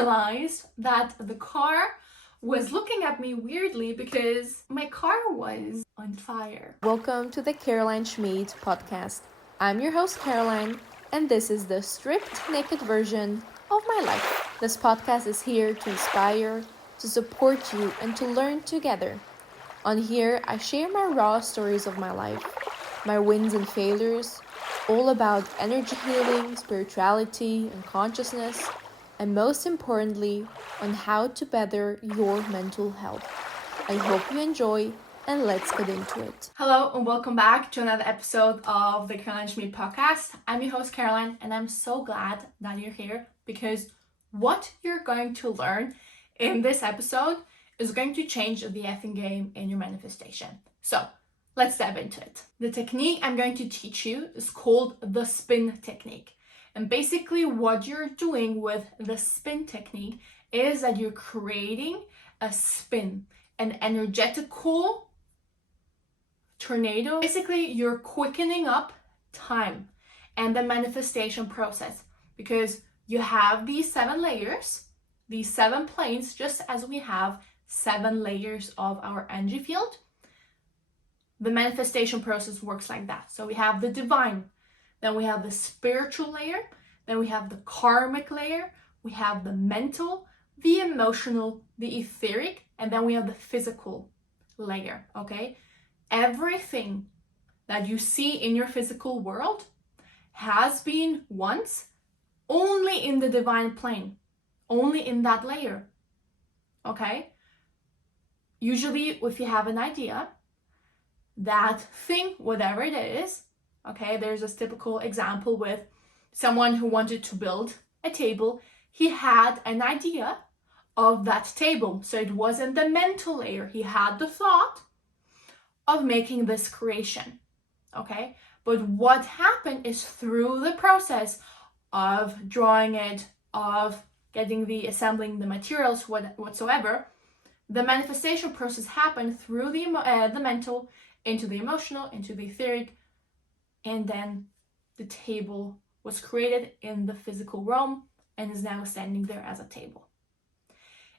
realized that the car was looking at me weirdly because my car was on fire. Welcome to the Caroline Schmid podcast. I'm your host, Caroline, and this is the stripped naked version of my life. This podcast is here to inspire, to support you, and to learn together. On here, I share my raw stories of my life, my wins and failures, all about energy healing, spirituality, and consciousness, and most importantly, on how to better your mental health. I hope you enjoy, and let's get into it. Hello and welcome back to another episode of the Caroline Schmid podcast. I'm your host, Caroline, and I'm so glad that you're here because what you're going to learn in this episode is going to change the effing game in your manifestation. So let's dive into it. The technique I'm going to teach you is called the spin technique. And basically what you're doing with the spin technique is that you're creating a spin, an energetical tornado. Basically, you're quickening up time and the manifestation process because you have these 7 layers, these 7 planes, just as we have 7 layers of our energy field. The manifestation process works like that. So we have the divine, then we have the spiritual layer, then we have the karmic layer, we have the mental, the emotional, the etheric, and then we have the physical layer, okay? Everything that you see in your physical world has been once only in the divine plane, only in that layer, okay? Usually, if you have an idea, that thing, whatever it is, okay, there's this typical example with someone who wanted to build a table. He had an idea of that table. So it was in the mental layer. He had the thought of making this creation, okay? But what happened is through the process of drawing it, of assembling the materials, whatsoever, the manifestation process happened through the mental, into the emotional, into the etheric, and then the table was created in the physical realm and is now standing there as a table.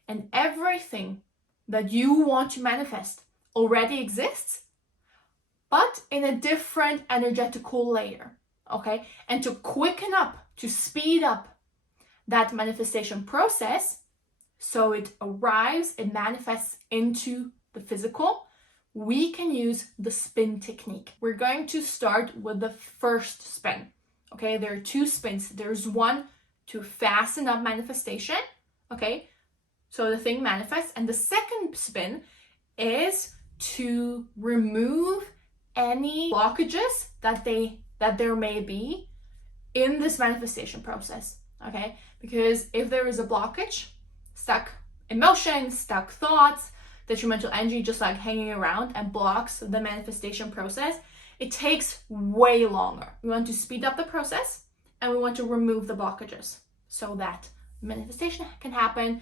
And everything that you want to manifest already exists, but in a different energetical layer, okay? And to quicken up, to speed up that manifestation process, so it arrives, it manifests into the physical, we can use the spin technique. We're going to start with the first spin, okay? There are 2 spins. There's one to fasten up manifestation, okay? So the thing manifests. And the second spin is to remove any blockages that there may be in this manifestation process, okay? Because if there is a blockage, stuck emotions, stuck thoughts, detrimental energy just like hanging around and blocks the manifestation process, it takes way longer. We want to speed up the process and we want to remove the blockages so that manifestation can happen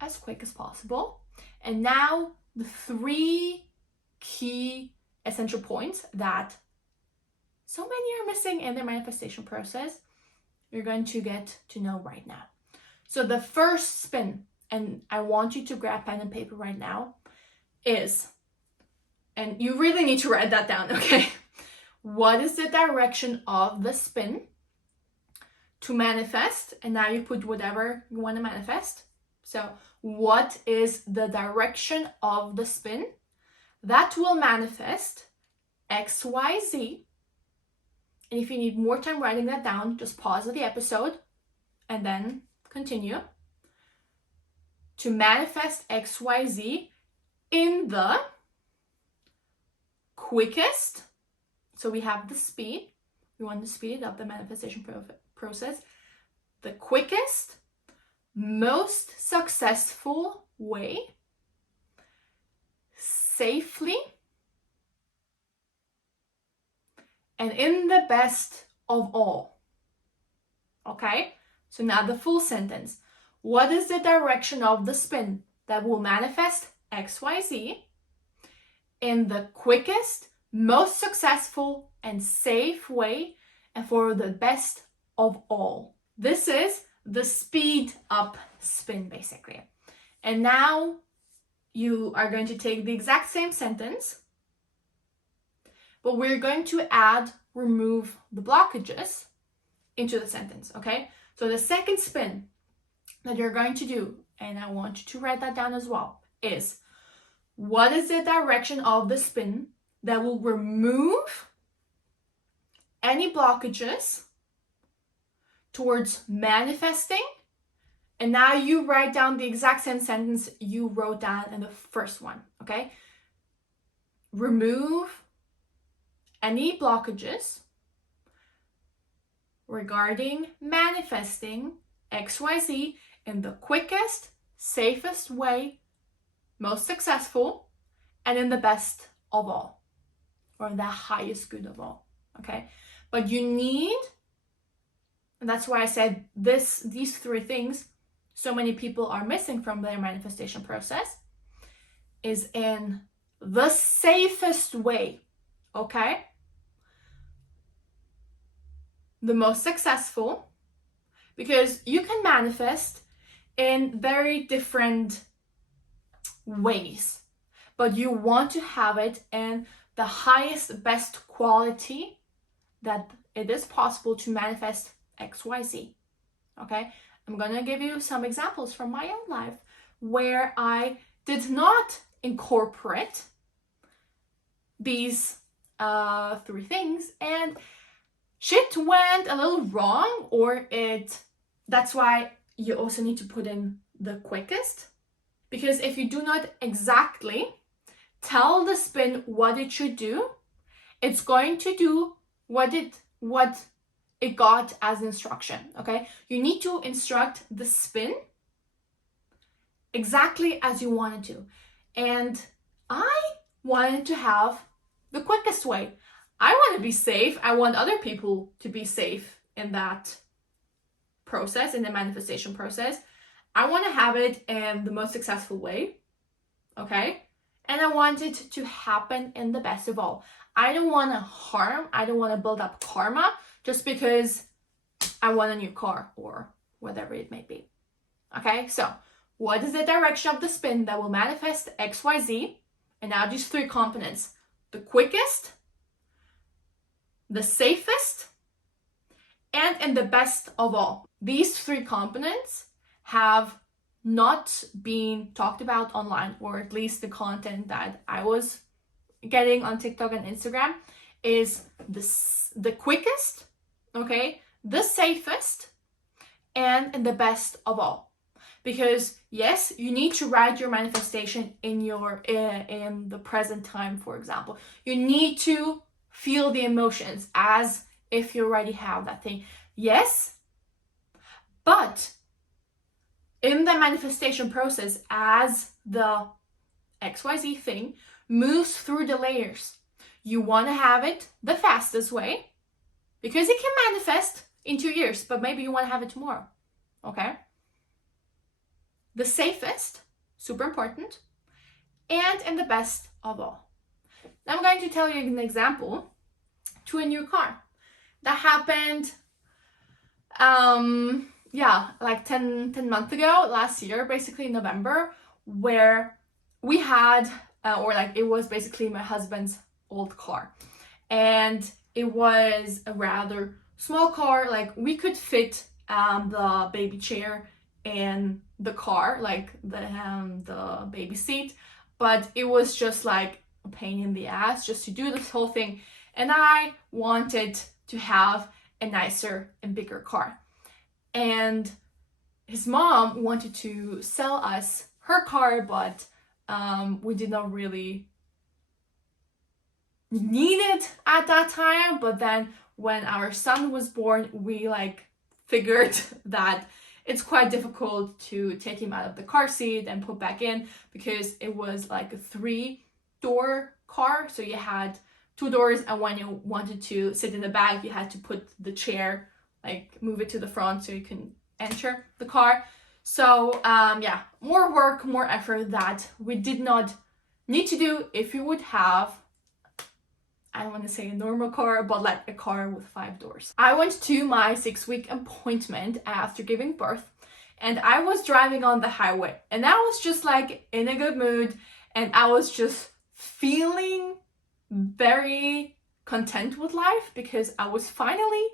as quick as possible. And now the 3 key essential points that so many are missing in their manifestation process, you're going to get to know right now. So the first spin, and I want you to grab pen and paper right now, is, and you really need to write that down, okay? What is the direction of the spin to manifest? And now you put whatever you want to manifest. So what is the direction of the spin that will manifest XYZ? And if you need more time writing that down, just pause the episode and then continue. To manifest XYZ in the quickest, so we have the speed, we want to speed up the manifestation process, the quickest, most successful way, safely, and in the best of all. Okay? So now the full sentence. What is the direction of the spin that will manifest XYZ in the quickest, most successful, and safe way, and for the best of all? This is the speed up spin basically. And now you are going to take the exact same sentence, but we're going to remove the blockages into the sentence, okay? So the second spin that you're going to do, and I want you to write that down as well, is what is the direction of the spin that will remove any blockages towards manifesting? And now you write down the exact same sentence you wrote down in the first one, okay? Remove any blockages regarding manifesting XYZ in the quickest, safest way, most successful, and in the best of all, or the highest good of all, okay? But you need, and that's why I said these three things so many people are missing from their manifestation process, is in the safest way, okay? The most successful, because you can manifest in very different ways, but you want to have it in the highest, best quality that it is possible to manifest XYZ, okay? I'm gonna give you some examples from my own life where I did not incorporate these three things, and shit went a little wrong, or that's why you also need to put in the quickest, because if you do not exactly tell the spin what it should do, it's going to do what it got as instruction, okay? You need to instruct the spin exactly as you wanted to. And I wanted to have the quickest way. I want to be safe. I want other people to be safe in that process, in the manifestation process. I want to have it in the most successful way, okay? And I want it to happen in the best of all. I don't want to harm, I don't want to build up karma just because I want a new car or whatever it may be. Okay, so what is the direction of the spin that will manifest XYZ? And now these three components: the quickest, the safest, and in the best of all. These three components have not been talked about online, or at least the content that I was getting on TikTok and Instagram is the quickest, okay, the safest, and the best of all. Because yes, you need to write your manifestation in the present time, for example. You need to feel the emotions as if you already have that thing. Yes, but in the manifestation process, as the XYZ thing moves through the layers, you want to have it the fastest way, because it can manifest in 2 years, but maybe you want to have it tomorrow, okay? The safest, super important, and in the best of all. Now I'm going to tell you an example to a new car. That happened, like 10 months ago, last year, basically in November, where we had, it was basically my husband's old car. And it was a rather small car, like we could fit the baby chair in the car, like the baby seat, but it was just like a pain in the ass just to do this whole thing. And I wanted to have a nicer and bigger car. And his mom wanted to sell us her car, but we did not really need it at that time. But then when our son was born, we figured that it's quite difficult to take him out of the car seat and put back in, because it was like a 3-door car. So you had 2 doors, and when you wanted to sit in the back, you had to put the chair, move it to the front so you can enter the car. So more work, more effort that we did not need to do if you would have, I don't want to say a normal car, but like a car with 5 doors. I went to my 6-week appointment after giving birth, and I was driving on the highway, and I was just like in a good mood, and I was just feeling very content with life because I was finally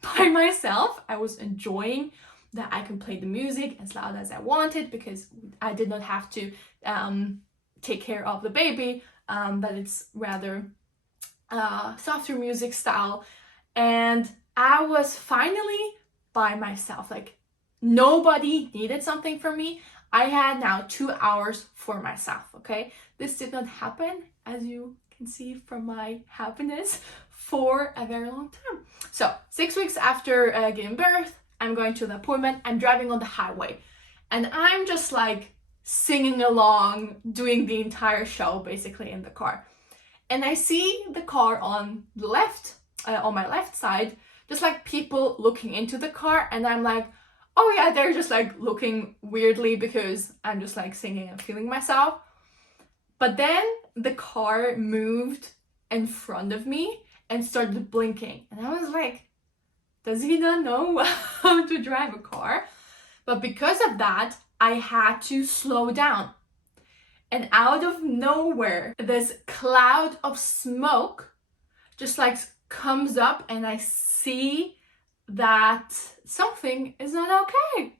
by myself. I was enjoying that I can play the music as loud as I wanted because I did not have to take care of the baby, that it's rather softer music style. And I was finally by myself, like nobody needed something from me. I had now 2 hours for myself, okay? This did not happen, as you can see from my happiness, for a very long time. So 6 weeks after giving birth, I'm going to the appointment, I'm driving on the highway, and I'm just like singing along, doing the entire show basically in the car. And I see the car on the left, on my left side, just like people looking into the car, and I'm like, oh yeah, they're just like looking weirdly because I'm just like singing and feeling myself. But then the car moved in front of me and started blinking, and I was like, does he not know how to drive a car? But because of that, I had to slow down. And out of nowhere, this cloud of smoke just like comes up, and I see that something is not okay.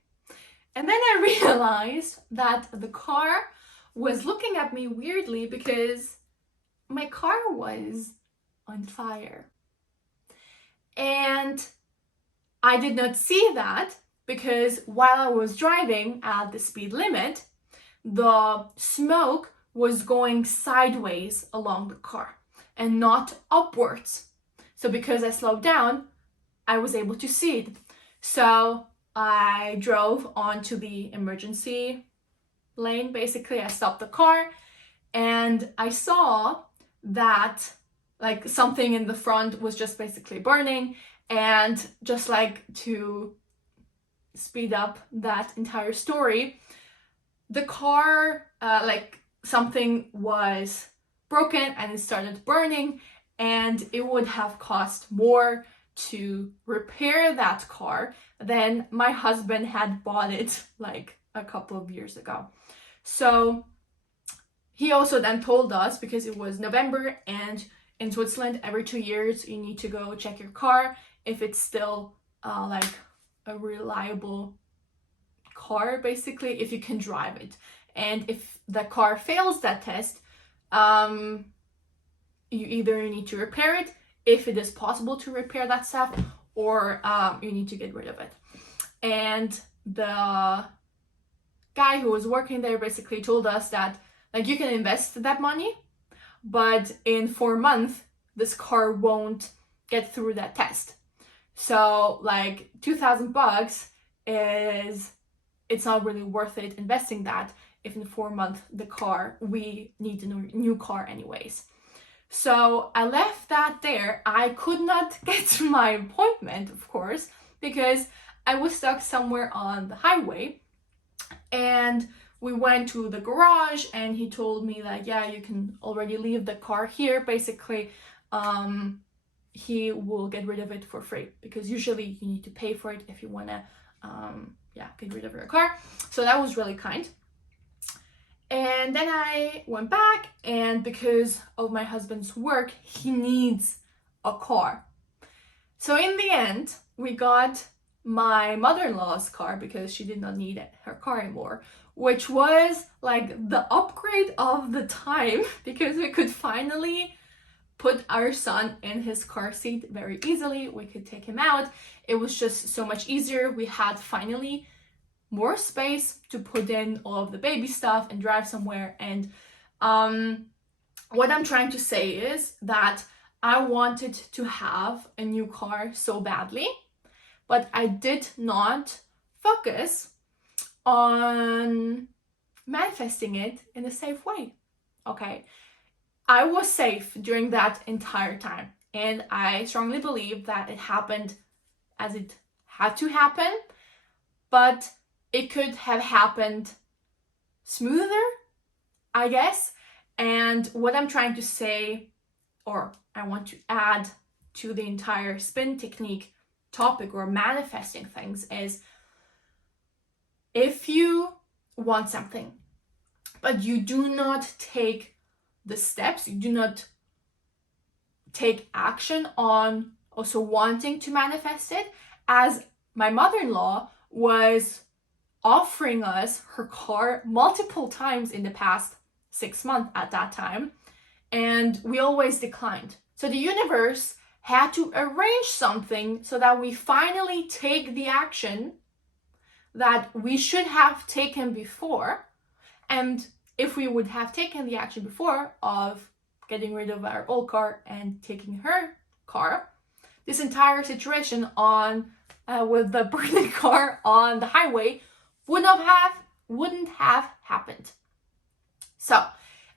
And then I realized that the car was looking at me weirdly because my car was on fire. And I did not see that because while I was driving at the speed limit, the smoke was going sideways along the car and not upwards. So because I slowed down, I was able to see it. So I drove onto the emergency lane. Basically, I stopped the car and I saw that like something in the front was just basically burning. And just like to speed up that entire story, the car, like something was broken and it started burning, and it would have cost more to repair that car than my husband had bought it like a couple of years ago. So he also then told us, because it was November and in Switzerland every 2 years you need to go check your car if it's still like a reliable car, basically, if you can drive it. And if the car fails that test, you either need to repair it, if it is possible to repair that stuff, or you need to get rid of it. And the guy who was working there basically told us that like you can invest that money, but in 4 months this car won't get through that test. So like $2,000 is, it's not really worth it investing that if in 4 months we need a new car anyways. So I left that there. I could not get to my appointment, of course, because I was stuck somewhere on the highway. And we went to the garage and he told me that, yeah, you can already leave the car here. Basically, he will get rid of it for free, because usually you need to pay for it if you want to get rid of your car. So that was really kind. And then I went back, and because of my husband's work, he needs a car. So in the end, we got my mother-in-law's car because she did not need her car anymore, which was like the upgrade of the time, because we could finally put our son in his car seat very easily. We could take him out. It was just so much easier. We had finally more space to put in all of the baby stuff and drive somewhere. And what I'm trying to say is that I wanted to have a new car so badly, but I did not focus on manifesting it in a safe way. Okay, I was safe during that entire time, and I strongly believe that it happened as it had to happen, but it could have happened smoother, I guess. And what I'm trying to say, or I want to add to the entire spin technique topic or manifesting things, is if you want something, but you do not take the steps, you do not take action on also wanting to manifest it, as my mother-in-law was offering us her car multiple times in the past 6 months at that time, and we always declined. So the universe had to arrange something so that we finally take the action that we should have taken before. And if we would have taken the action before of getting rid of our old car and taking her car, this entire situation with the burning car on the highway wouldn't have happened. So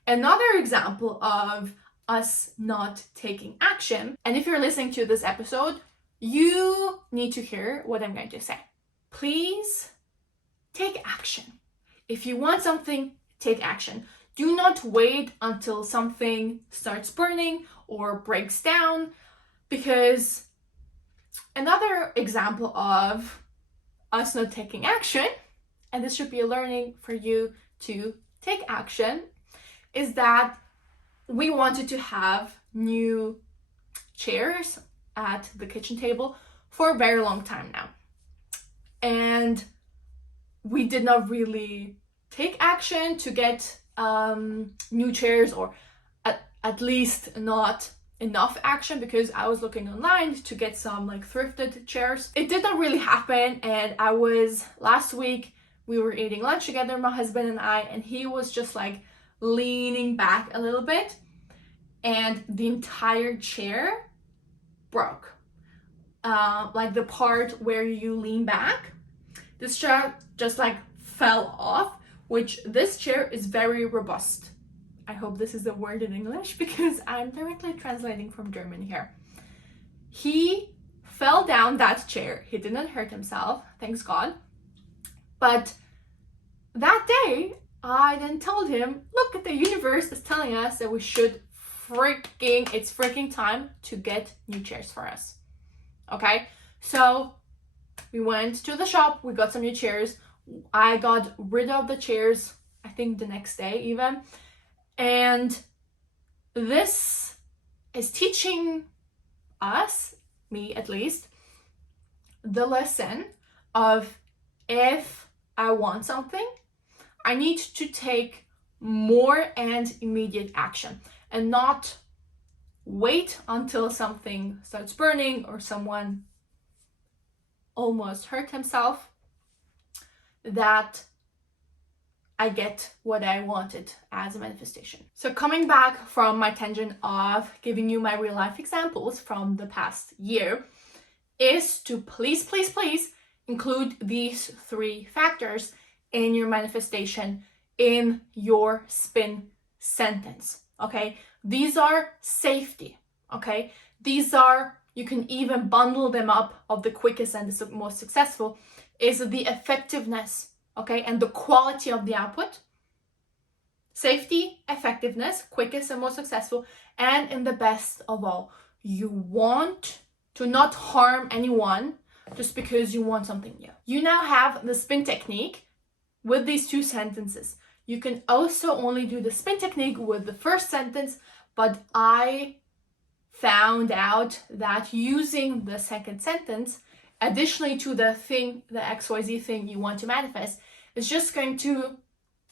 another example of us not taking action, and if you're listening to this episode, you need to hear what I'm going to say. Please take action. If you want something, take action. Do not wait until something starts burning or breaks down, because another example of us not taking action, and this should be a learning for you to take action, is that we wanted to have new chairs at the kitchen table for a very long time now. And we did not really take action to get new chairs, or at least not enough action, because I was looking online to get some like thrifted chairs. It did not really happen, and last week we were eating lunch together, my husband and I, and he was just like leaning back a little bit, and the entire chair broke. Like the part where you lean back, this chair just like fell off, which this chair is very robust. I hope this is the word in English, because I'm directly translating from German here. He fell down that chair. He didn't hurt himself, thanks God. But that day, I then told him, look, the universe is telling us that it's freaking time to get new chairs for us. Okay, so we went to the shop, we got some new chairs. I got rid of the chairs, I think the next day even. And this is teaching us, me at least, the lesson of, if I want something, I need to take more and immediate action, and not wait until something starts burning or someone almost hurt himself, that I get what I wanted as a manifestation. So coming back from my tangent of giving you my real life examples from the past year, is to please include these 3 factors in your manifestation, in your spin sentence. Okay, these are safety. Okay, these are, you can even bundle them up, of the quickest and the most successful is the effectiveness, okay, and the quality of the output. Safety, effectiveness, quickest and most successful, and in the best of all, you want to not harm anyone just because you want something new. You now have the spin technique with these 2 sentences. You can also only do the spin technique with the first sentence, but I found out that using the second sentence, additionally to the thing, the XYZ thing you want to manifest, is just going to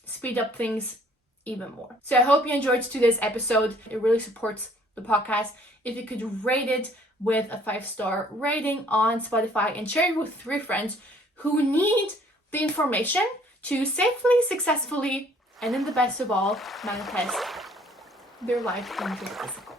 speed up things even more. So I hope you enjoyed today's episode. It really supports the podcast if you could rate it with a 5-star rating on Spotify and share it with 3 friends who need the information to safely, successfully, and in the best of all, manifest their life into the physical.